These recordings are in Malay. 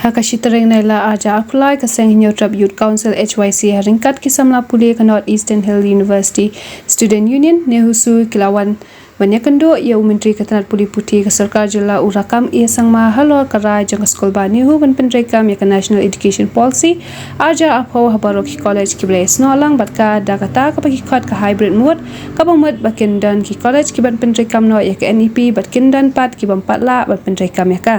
Hakashitering naila aja apply kaseng hinyotrap Youth Council HYC haringkat kisamla puli ke North Eastern Hill University Student Union nehusu kilawan banyakendo ia menteri ketanat puli putih ke Sarkar Jilla urakam ia sang mahalor karai jang skol ba nehu ban pendrekam ya National Education Policy aja apho habarok college ki bles nolang batka dakata ka pagi khot ka hybrid mode ka bangmut bakindan ki college ki ban pendrekam no ya ke NEP batkindan pat ki bampatla ban pendrekam ya ka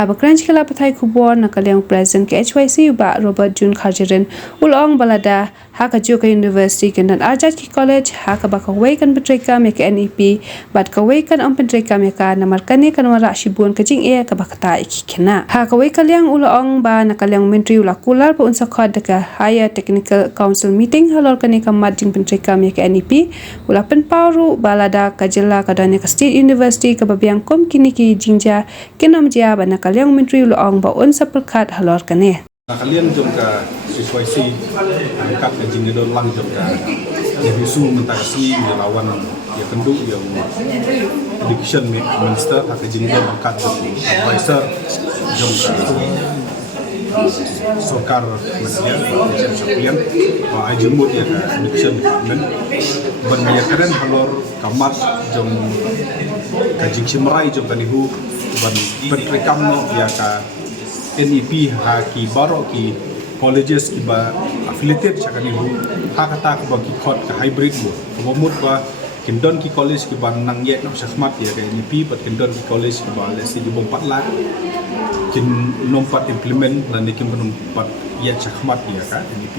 Habakran kala pathai kubor nakaliang president ke HYC ba Robert Jun Khajirin ulong balada haka Joka University kendan Arjat ki college haka baka kan petreka me ke NEP bat ka kan am petreka me ka namarkani kan wara shibun kajing e ka bakata iki kena haka kaliang ulong ba nakaliang menteri ulakular pa unsa khad ka higher technical council meeting halor kani ka madjing petreka me ke NEP ulapen pauru balada ka jilla ka dane ka state university ka babiang kom kini ki jingja kenam jia ba kaliang menteri ulang ba unsa perkat halor kane kalian jom ka SYC angkat ke jingedon lang jom ka isu mentasi lawan ya penduk yang education minister ke jingedon angkat advisor jom ka Sarkar Malaysia sekalian ajemut ya education department ban keren halor kamat jom ka jingsimrai jom tanihu ban penrekam no ya ka NEP ha ki baro ki colleges ki ba affiliated chakani hu ha kata ka ba ki khot ka hybrid mo bomut ba kindon ki college ki bang nang ye no shakmat ya ka NEP pat kindon ki college ki ba lesi di bom 4 lakh kin nompat implement lan ni kin nompat ya shakmat ya ka NEP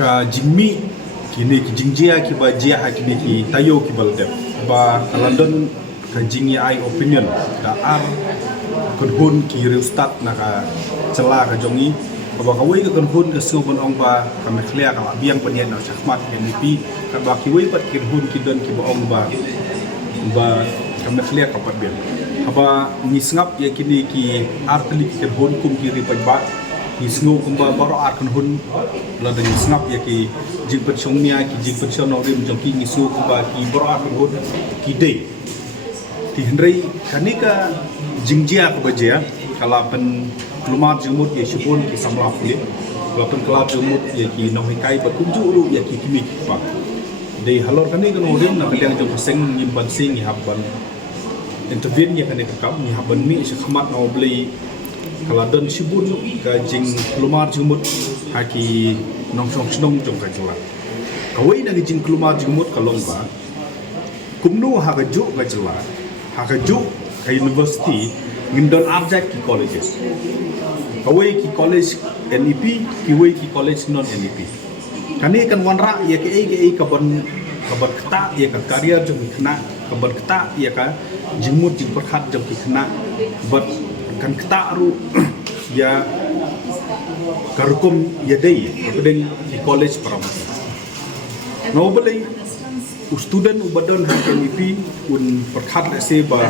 ka jimmi kini ki jingjia ki ba jia ha ki tayo ki balde ba London kajingi ai opinion da ar kunhun ki reustat naka cela ka jongi ba ka wei ka kunhun ka subon ong ba ka mekhlia ka biang penyen na chakmat NEP ka ba ki wei pat kunhun ki don ki ba ong ba ka mekhlia ka pat biang aba ni sngap ya kini ki artli ki kunhun kum ki ri ba ni sngo kum ba baro ar kunhun la da ni sngap ya ki jing pat chongmia ki jing pat chono rim jong ki ni su kum ba ki baro ar kunhun ki dei ti hendrai kanika jingjia ka bajia kala pen kelumar jumut ye shibun ki samla puli kala pen kelab jumut ye ki nohikai ba kunju ru ye ki kimi pa dei halor kani kan odem na kalian jom seng nyimban sing ni habban intervene ye kani kam ni habban mi shakmat no beli kala don shibun ka jing kelumar jumut haki nongshong snong jom ka jula kawai na jing kelumar jumut kalong ba kumnu ha ka ju ka jula hakaju ke university ngindon arjat ki colleges kawai ki college NEP ki wei ki college non NEP kani kan wanra ya ke kaban kata ya ka career jom kena kaban kata ya ka jimut jing perkhat jom ki kena but kan kata ru ya karukum ya dei kedeng ki college paramati no boleh student ubadon ha NEP un perkhat lesi ba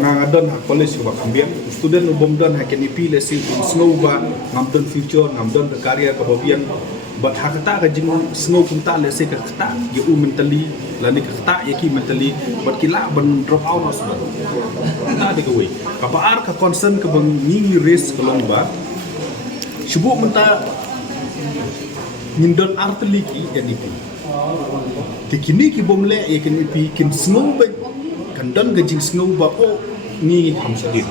ngangadon ha college ba kambiang student ubomdon ha NEP lesi un snow ba ngamdon future ngamdon the career ka babian but ha kata ka jing snow kunta lesi ka kata ye u mentally lani ka kata ye ki mentally but kila ban drop out no sudah ta de goi ka ar ka concern ka bang ni risk kolong ba shubu menta nindon artli ki NEP kini ki bomle ya kan pi kin snow ba kan don gajing snow ba o ni hamsadin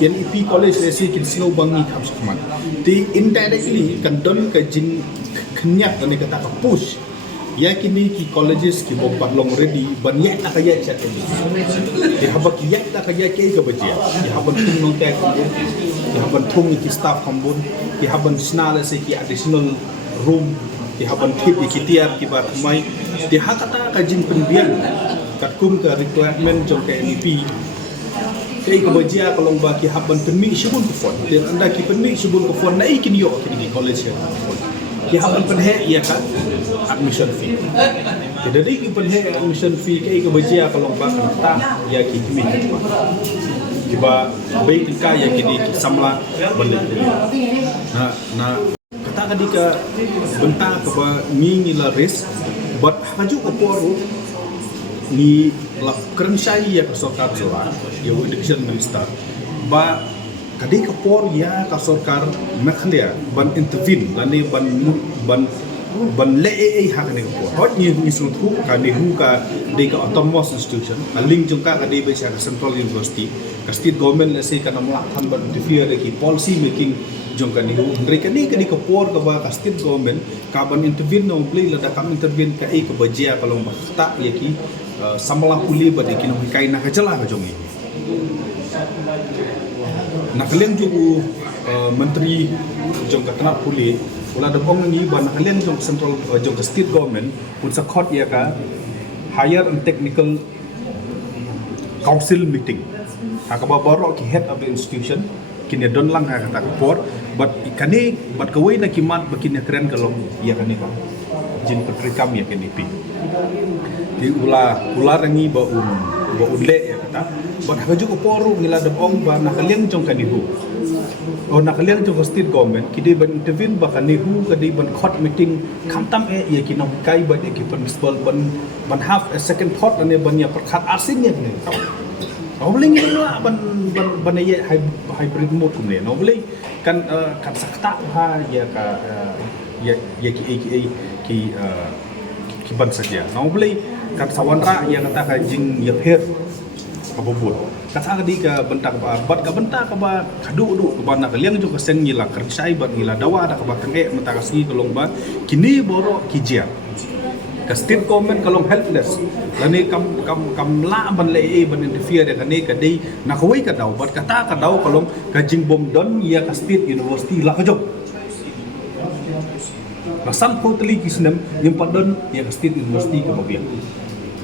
yan pi college resi kin snow bang ni hamsaman ti indirectly kan don gajing kenyak ni kata ka push ya kini ki colleges ki bom long ready ban ya ta ya chat ni di habak ya ta ya ke ka bajia di haban tung nong ka di haban tung ki staff kambun di haban snala se ki additional room di haban kit di kitiar ki ba kumai di hakata ka jing pendian kat kum ka requirement jong ka NEP kai ka bajia kalong ba ki haban penmi shibun ko fon di anda ki penmi shibun ko fon nai kin yo ki college ki haban penhe ya ka admission fee jadi ki penhe admission fee kai ka bajia kalong ba ta ya ki kimi ki ba bai ka ya ki di samla balik na kata kadika benta ka ba ni la risk but haju ko poru ni la kerensai ya Sarkar Jilla ya education minister ba kadi kapor ya ka sarkar mekhlia ban intervene lani ban le hak ni kapor hot ni misut hu ka ni hu ka de ka autonomous institution a link jung ka de be sa central university ka state government le se ka namla than ban interfere ki policy making jong ka ni hu mereka ni ka di kapor ka ba ka state government ka ban intervene no play la da kam intervene ka ka bajia kalau ta ya ki samala puli ba de ki no kai na ka jala ka jong ni nak kalian juga menteri jong ka tanah puli ulah da bong ni ban kalian jong central jong state government pun sakot ya ka higher and technical council meeting hakaba baro ki head of the institution kini don lang ha kata kapor but ikani but kawai na kimat bakin ya keren kalau ya kani ka jin petrikam ya kini pi di ulah rangi ba le ya kata but haju kapor ngila da bong ba na kalian jong kanihu nak kalian jong state government kidi ban intervene ba kanihu kadi ban court meeting kamtam ya kinong kai ba ki principal ban have a second thought ane ban ya perkhat asin ya ni boleh ngilah ban ya hybrid mode kumne no boleh kan sakta ha ya ka ya ki ban saja no boleh kan sawanra ya kata ka jing ya pher kabubut kata di ka bentak bat ka bentak ka ba kadu ka ba nak liang jo ka seng ngila kerjai ba ngila dawa da ka ba tenge mata kasi kolong ba kini boro kijia ka state government kalong helpless lani kam la ban le ban interfere ka ne ka dei na kawai ka daw bat kata ka daw kalong ka jing bom don ya ka state university la ka job Masam totally kisnem yung padon ya ka state university ka babiang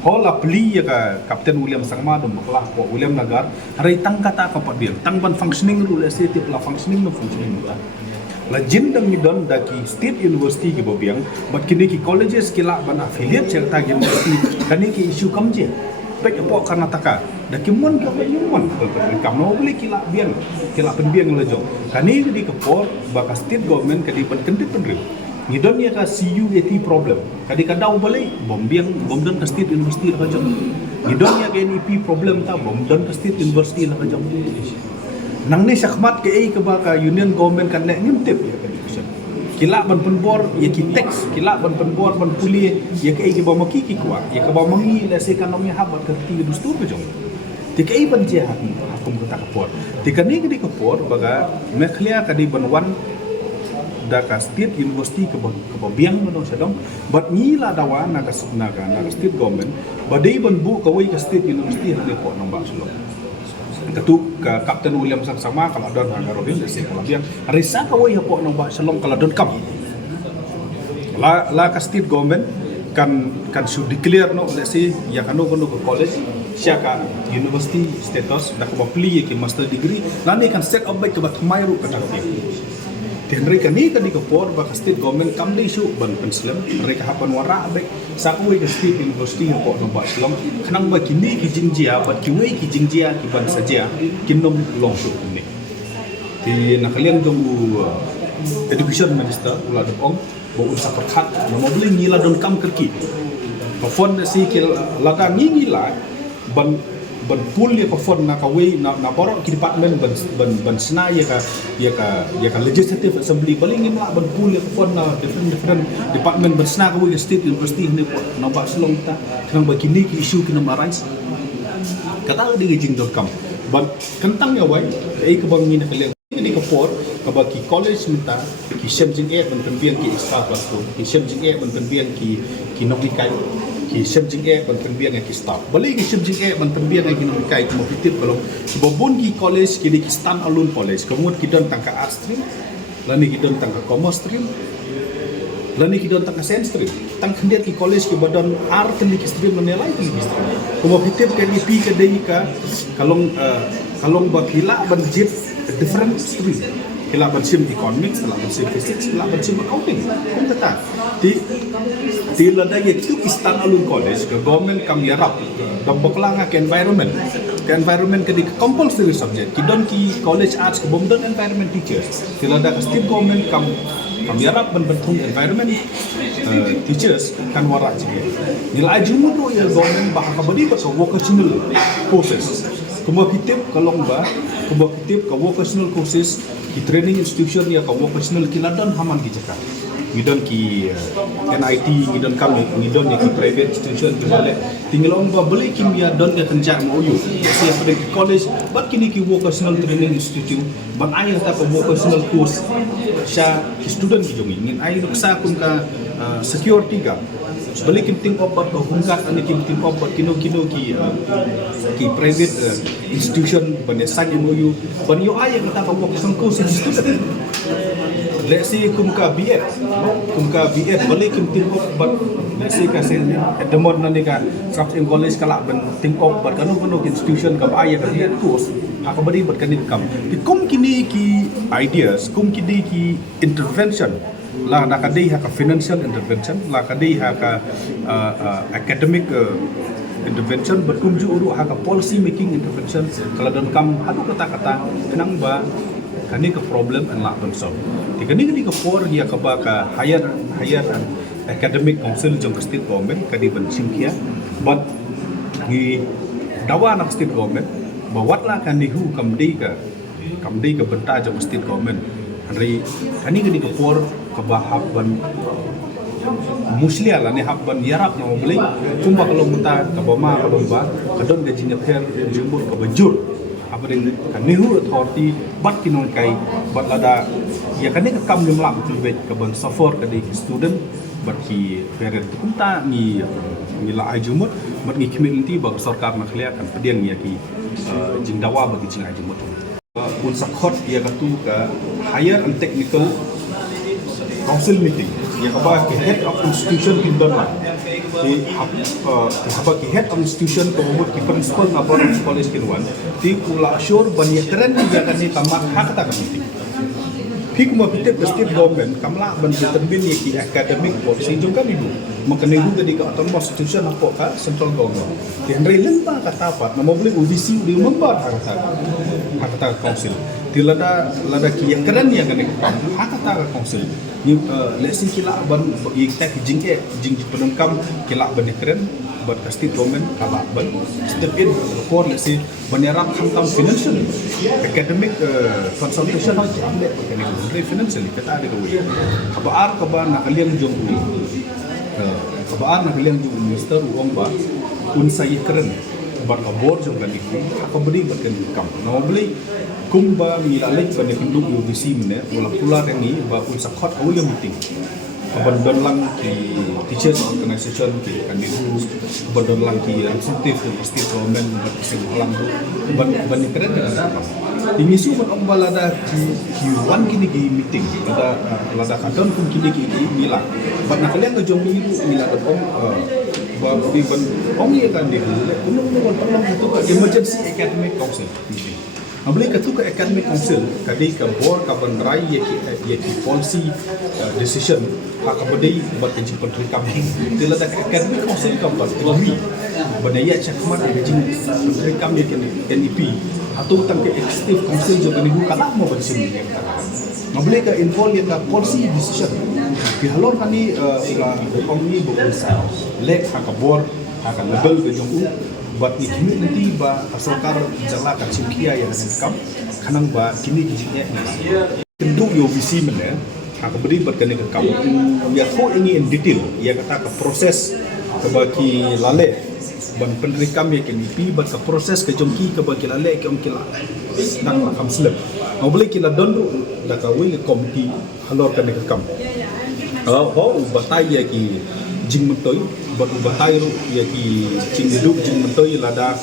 hola pli ya ka Captain William Sangma dum bakla ko William Nagar haray tang kata ka pabiang tang ban functioning rule state la functioning no functioning ta la jindang ni don da ki state university ki babiang but kini ki colleges kila ban affiliate certa university kani ki issue kamje pek po karnataka da ki mon ka mon kam no beli kila biang kila penbiang la jo kani di ke por ba ka state government kadi ban kentit penril ni don ya ka CUAT problem kadi ka daw balik bom don ka state university la jo ni don ya ka NEP problem ta bom don ka state university la jo nang ni sakmat ke ka ba ka union government kan le ngimtip ya ka discussion kila ban penbor ya ki tax kila ban penbor ban puli ya ka ba maki ki kwa ya ka ba mangi la se ekonomi habat ka ti dustur ka jong ti ka ban je hakum ka kapor ti ka ni di kapor baga mekhlia ka di ban wan da ka state university ka ba biang no sedong but ni la dawa na ka state government ba dei ban bu ka wai ka state university ha ko nang ba sulo katu ka Captain William Sangma kalau don ngarohin desi kalau biang risa ka wai po nang ba salong kalau don kam la ka state government kan should declare no let's say ya kanu ke college siaka university status da ko pli ki master degree lani kan set up baik ke bat mairu ka ta dan mereka ni kan di kapor baka state government kam di isu ban penslam mereka hapan wara baik sakui ke state university ko no ba slom khanang ba kini ki jingjia bat ki wei ki jingjia ki ban saja kinom long su ni di nakalian tunggu education minister ula dong bo usa perkhat no mo beli ngila don kam kerki pafon si ki laga ngila ban pool ya pafon na kawai na borok ki department ban sna ya ka legislative assembly balingin la ban pool ya pafon na different department ban sna kawai state university ni po na ba slong ta kang ba kini ki issue ki na marais kata di jing dot kam ban kentang ya wai ka bang ni na kalian ni ka por ka ba ki college minta ki shemjing ban penbian ki staff ba ko ki shemjing ban penbian ki nokri kai ki shemjing ban penbian ki staff balik ki shemjing ban penbian ki nokri kai mo pitip kalau bobon ki college ki di stand alone college kemudian ki don tangka art stream lani ki don tangka commerce stream lani ki don tangka science stream tang kendiat ki college ki badon art ni ki stream menilai ki stream mo pitip ka ni pi ka dei ka kalong bakila ban jit different stream kila ban sim economics kila ban sim physics kila ban sim accounting kung kata ti lada ye tu ki stand alone college ke government kam yarap dam bakla nga ke environment ke di compulsory subject ki don ki college arts ke bom don environment teachers ti lada ka state government kam yarap ban bentung environment teachers kan warak ji nilai jumu do ya government bah ka badi so vocational courses Kumapitip kalong ba, kumapitip ka vocational courses, ki training institution ya ka vocational kiladan haman ki jaka. Ngidon ki NIT, ngidon kami, ngidon ya ki private institution ki bale. Tinggal ba beli kimia don ya kerja mau yu. Saya pada ki college, bat kini ki vocational training institute, ban ayah tak vocational course. Sya ki student ki jongi, ngin ayah ruksa kum ka security ka. Balik kim ting obat ko hungkat ani kim ting obat kino ki private institution banesan MOU ban yo ay kata ko vocational course institute. Let's say kum ka BF balik kim ting obat let's say ka sen demon nani ka sub college kala ban ting obat kanu institution ka ay ka BF course haka bari bat kanin kam kum kini ki ideas kum kini ki intervention la nakadai haka financial intervention la kadai haka academic intervention berkunju uru haka policy making intervention kalau dan kam hadu kata-kata kenang ba kani ke problem and la bangsa kani ke for dia ka ba ka higher academic council jong state government kadi ban singkia but ni dawa nak state government bawat la kani hu kamdei ka benta jong state government hari kani ke for kebahab ban muslia lah ni habban yarap na mabeli kumba kalau muta kabama kalau ba kadon gaji nyaper jembut ke bejur apa dengan kanihu authority bat kinon kai bat lada ya kani ke kam limlak lebih ke ban suffer ke di student bat ki parent kunta ni la ajumut bat ni community bag sarkar nak kan pediang ya ki jingdawa bagi jing ajumut pun sakhot ya katu ke higher and technical council meeting yang apa ke head of institution ki don lah di apa ke head of institution ke umur ki principal na board college kinwan ti kula assure ban ya keren dia kan ni tamat hak ta meeting pik mo pitep state government kamla ban determine ye ki academic policy jong kan ibu makane hu gadi ka autonomous institution apa ka central government ti andre lempa kata apa na mo boleh UDC di membar hak ta council ti lada ki yang keren ya kan hak ta council ni let's say kila ban kita jing penengkam kila ban keren buat state government kala ban step in for let's say banyarak hantam financial academic consultation ambil pakai financial kata ada duit kabar nak kalian jong kabar nak kalian jong minister uang ba un saya keren buat kabor jong kan itu apa beri buat kan kam no beli kumba milalek ban hinduk UBC mene wala pula rengi ba un sakhot awu yang meeting abandon lang ki teachers organization ki kandidu abandon lang ki incentive to state government sing lang ban keren kan ini su ban om balada ki wan kini ki meeting lada kadon kum kini ki mila ban nakalian ke jom itu mila om ba di ban om ye kan di kuno perlu itu emergency academic council meeting Abli ketua academic council kadi ke board kaban rai ye ki policy decision hak abadi buat kaji menteri kami tila tak academic council kaban kami badaya cakmat kaji menteri kami NEP atau tang ke executive council jo kani kala mo bersin Mabli ka involve ye ka policy decision ki halor kani ula kami berusaha lek hak board hak level ke jong buat ni kini nanti ba asokar jala ka chimkia yang kam kanang ba kini kijinya kendu yo visi mene ha ka beri bat kani kam ya ko ini in detail ya kata ka proses ke baki lale ban pendiri kami ke pi bat ka proses ke jomki ke baki lale ke om kila nang kam slep mau boleh kila dondu da ka wi komiti halor kani kam ho batai ya ki jing mentoi buat batai ru ya ki jing hidup jing mentoi lada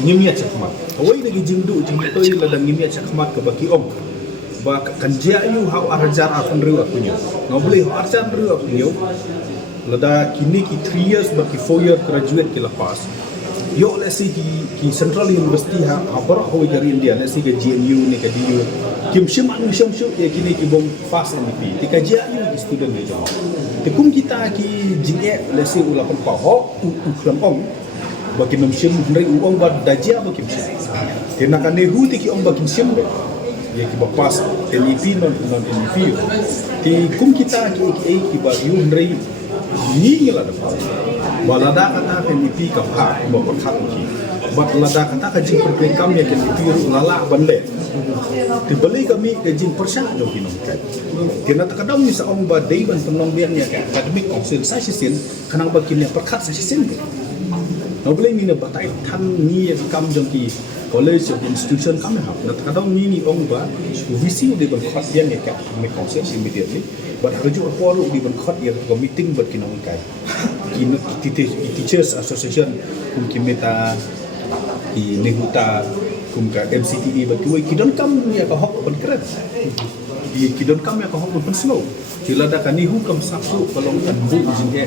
nyimia cakmat awai lagi jing mentoi lada nyimia cakmat ke baki om ba kanjia yu hau arjar afan ru akunya no boleh arjar ru akunya lada kini ki 3 years baki 4 year graduate ki lepas yo let's say ki central university ha bar ho dari India let's say ke GNU ni ke DU kim shim ya kini ki bom fast ni ti ka jia yu ki student ni jama kum kita ki jinge lesi ulapan paho ukram om bagi nomsim ndai uang bad dajia bagi sim tena kan nehu ti ki om bagi sim ya ki bapas NEP non NEP ti kum kita ki bagi ndai ni la da balada kata NEP ka ha ba ko khat ki bat lada kata kajing perpin kami yang piru lala bande dibeli kami kajing persya jauh kinong kai kena terkadang misa ong ba dei ban penong biang ya ka akademik konsil sa sisin kanang bakin ya perkat sa sisin no boleh mina batai tan ni kam jong ki college of institution kami hap na terkadang ni ong ba visi di ban khot biang ya ka akademik konsil immediately but kerja forum di ban khot ya ko meeting bat kinong kai kino teachers association kum kimeta ki nehuta kum ka MCTE batuai kidon kam ya ka hok ban keren di kidon kam ya ka hok ban slow tila da kan nihu kam sapu kalong tan bu jingge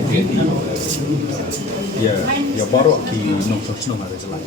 ya baru ki nong sosno ngare jalan